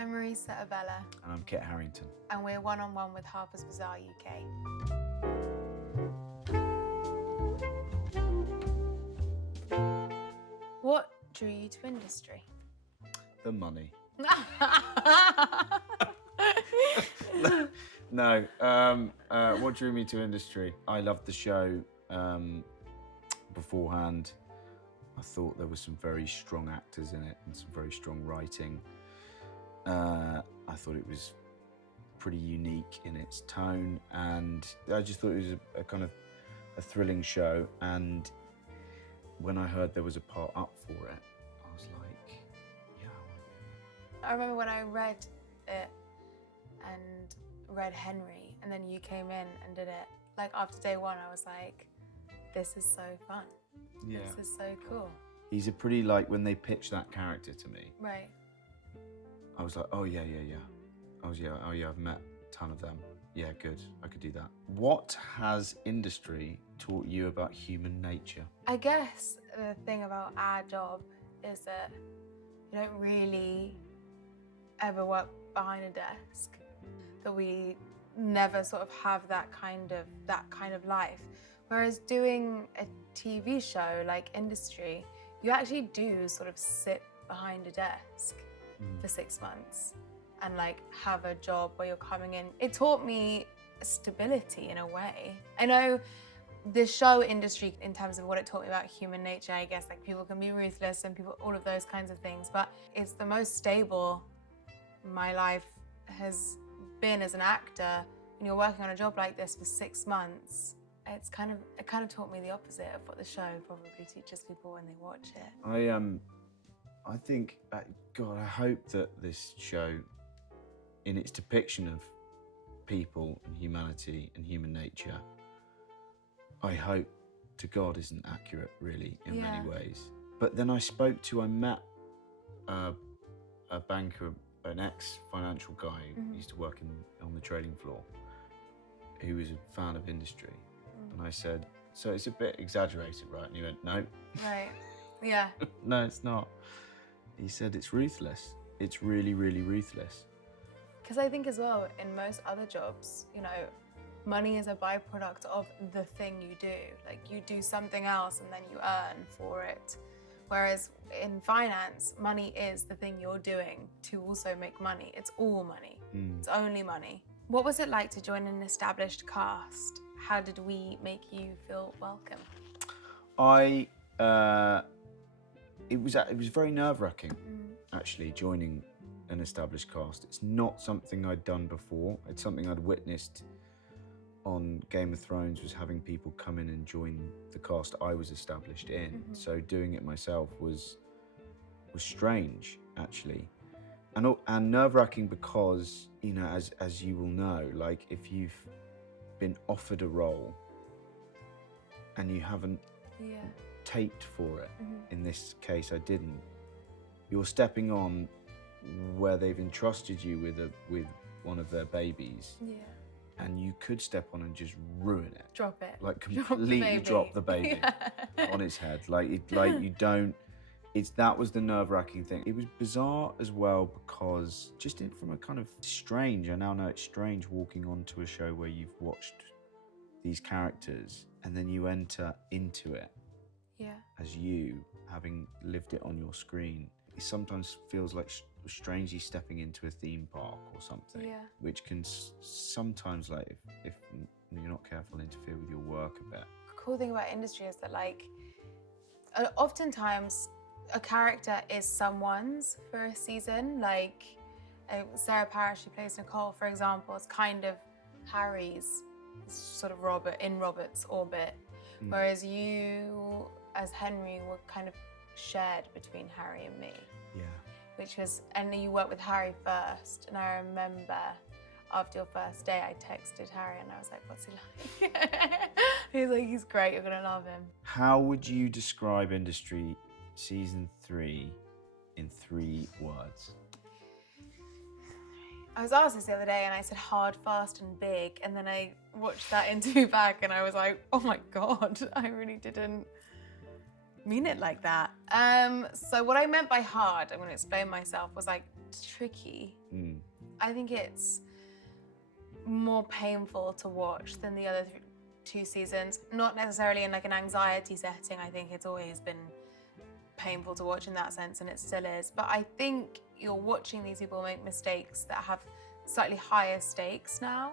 I'm Marisa, Abela. And I'm Harington. And we're one-on-one with Harper's Bazaar UK. What drew you to industry? The money. No, what drew me to industry? I loved the show beforehand. I thought there were some very strong actors in it and some very strong writing. I thought it was pretty unique in its tone, and I just thought it was a kind of a thrilling show. And when I heard there was a part up for it, I was like, yeah, I want to do that. I remember when I read it and read Henry, and then you came in and did it. Like after day one, I was like, this is so fun. Yeah. This is so cool. He's a pretty, like, when they pitched that character to me, Right. I was like, oh yeah. Oh yeah, I've met a ton of them. Yeah, good, I could do that. What has industry taught you about human nature? I guess the thing about our job is that you don't really ever work behind a desk, that we never sort of have that kind of life. Whereas doing a TV show like industry, you actually do sort of sit behind a desk for 6 months and like have a job where you're coming in. It taught me stability in a way. I know the show industry, in terms of what it taught me about human nature, I guess like people can be ruthless and people, all of those kinds of things, but it's the most stable my life has been as an actor. When you're working on a job like this for 6 months, it kind of taught me the opposite of what the show probably teaches people when they watch it. I think, God, I hope that this show, in its depiction of people and humanity and human nature, I hope to God isn't accurate really in many ways. But then I met a banker, an ex-financial guy who used to work on the trading floor, who was a fan of industry. And I said, so it's a bit exaggerated, right? And he went, no. Right, yeah. No, it's not. He said it's ruthless. It's really, really ruthless. Because I think as well, in most other jobs, you know, money is a byproduct of the thing you do. Like you do something else and then you earn for it. Whereas in finance, money is the thing you're doing to also make money. It's all money. It's only money. What was it like to join an established cast? How did we make you feel welcome? It was very nerve-wracking, actually, joining an established cast. It's not something I'd done before. It's something I'd witnessed on Game of Thrones, was having people come in and join the cast I was established in. So doing it myself was strange, actually, and nerve-wracking because, you know, as you will know, like if you've been offered a role and you haven't taped for it, in this case I didn't, you're stepping on where they've entrusted you with one of their babies, and you could step on and just ruin it. Drop it. Like completely drop the baby on its head. That was the nerve-wracking thing. It was bizarre as well because from a kind of strange, I now know it's strange walking onto a show where you've watched these characters and then you enter into it as you, having lived it on your screen. It sometimes feels like strangely stepping into a theme park or something, which can sometimes, like, if you're not careful, interfere with your work a bit. The cool thing about industry is that, like, oftentimes a character is someone's for a season. Like Sarah Parish, who plays Nicole, for example, is kind of Harry's sort of Robert's orbit, whereas you, as Henry, were kind of shared between Harry and me. Yeah. Which was, and you worked with Harry first, and I remember after your first day, I texted Harry and I was like, what's he like? He's like, he's great, you're gonna love him. How would you describe industry season 3 in 3 words? I was asked this the other day and I said hard, fast and big, and then I watched that interview back and I was like, oh my God, I really didn't mean it like that. So what I meant by hard, I'm gonna explain myself, was like tricky. Mm. I think it's more painful to watch than the other two seasons. Not necessarily in like an anxiety setting. I think it's always been painful to watch in that sense, and it still is. But I think you're watching these people make mistakes that have slightly higher stakes now.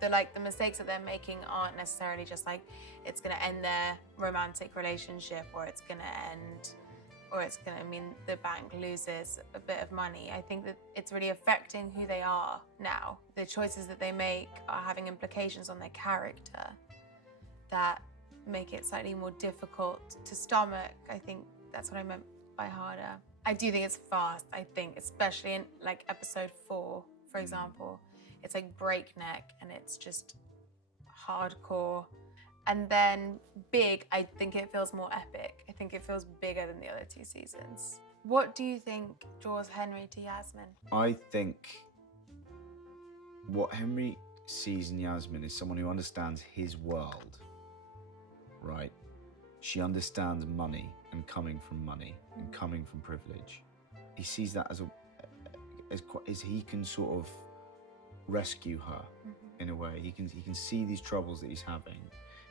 The mistakes that they're making aren't necessarily just like it's going to end their romantic relationship, or it's going to end, or it's going to mean the bank loses a bit of money. I think that it's really affecting who they are now. The choices that they make are having implications on their character that make it slightly more difficult to stomach. I think that's what I meant by harder. I do think it's fast, I think, especially in like episode 4, for example. It's like breakneck and it's just hardcore. And then big, I think it feels more epic. I think it feels bigger than the other two seasons. What do you think draws Henry to Yasmin? I think what Henry sees in Yasmin is someone who understands his world, right? She understands money and coming from money and coming from privilege. He sees that as he can sort of rescue her in a way. He can see these troubles that he's having.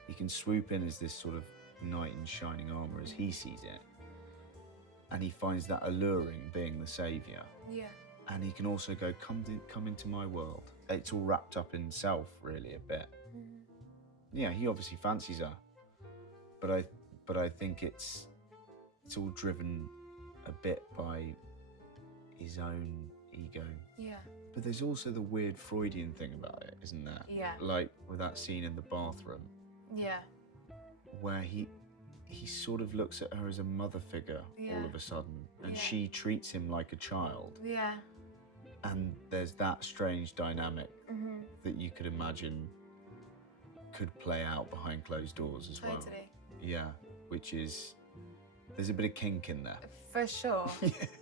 He can swoop in as this sort of knight in shining armor as he sees it. And he finds that alluring, being the savior. Yeah. And he can also go, come into my world. It's all wrapped up in self, really, a bit. Yeah, he obviously fancies her, but I think it's all driven a bit by his own ego. Yeah. But there's also the weird Freudian thing about it, isn't there? Yeah. Like with that scene in the bathroom. Yeah. Where he sort of looks at her as a mother figure all of a sudden, and she treats him like a child. Yeah. And there's that strange dynamic that you could imagine could play out behind closed doors as well. Yeah, which is, there's a bit of kink in there. For sure.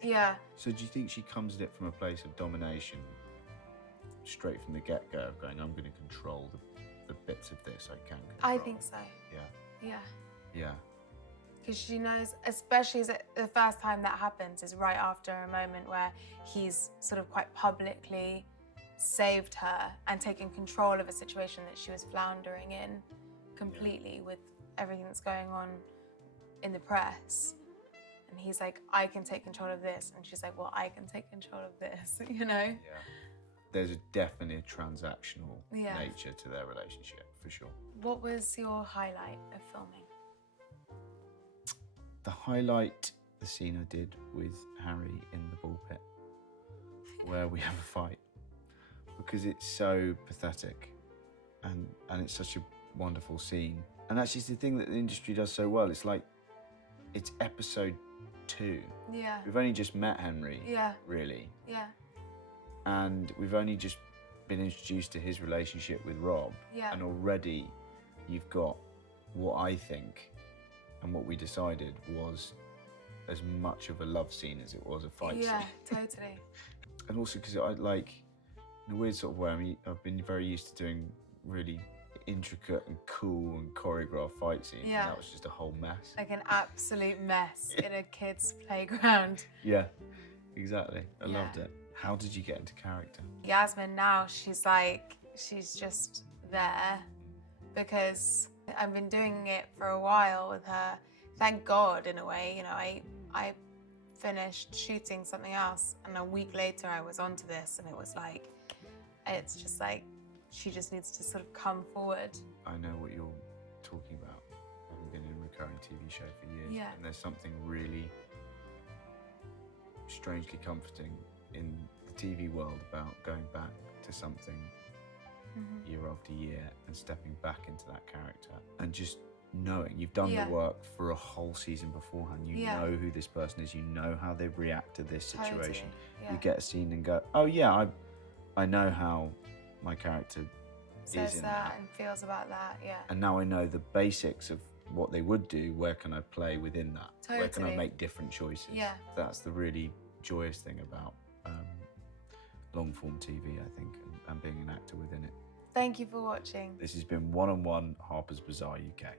Yeah. So do you think she comes at it from a place of domination, straight from the get-go, of going, I'm going to control the bits of this I can control? I think so. Yeah. Yeah. Yeah. Because she knows, especially as the first time that happens is right after a moment where he's sort of quite publicly saved her and taken control of a situation that she was floundering in completely with everything that's going on in the press. And he's like, I can take control of this. And she's like, well, I can take control of this, you know? Yeah. There's a definite transactional nature to their relationship, for sure. What was your highlight of filming? The highlight, the scene I did with Harry in the ball pit, where we have a fight, because it's so pathetic, and it's such a wonderful scene. And actually, it's the thing that the industry does so well. It's like, it's episode 2. Yeah. We've only just met Henry. Yeah. Really. Yeah. And we've only just been introduced to his relationship with Rob. Yeah. And already, you've got what I think. And what we decided was as much of a love scene as it was a fight scene. Yeah, totally. And also because I like, in a weird sort of way, I've been very used to doing really intricate and cool and choreographed fight scenes. Yeah. And that was just a whole mess. Like an absolute mess in a kid's playground. Yeah, exactly. I loved it. How did you get into character? Yasmin now, she's just there because I've been doing it for a while with her. Thank God, in a way, you know, I finished shooting something else and a week later I was onto this and it was like, it's just like, she just needs to sort of come forward. I know what you're talking about. I've been in a recurring TV show for years. Yeah. And there's something really strangely comforting in the TV world about going back to something year after year and stepping back into that character and just knowing you've done the work for a whole season beforehand. You know who this person is, you know how they react to this situation. Totally. Yeah. You get a scene and go, oh yeah, I know how my character Says is in that and feels about that, yeah. And now I know the basics of what they would do. Where can I play within that? Totally. Where can I make different choices? Yeah. That's the really joyous thing about long form TV, I think, and being an actor within it. Thank you for watching. This has been One-on-One Harper's Bazaar UK.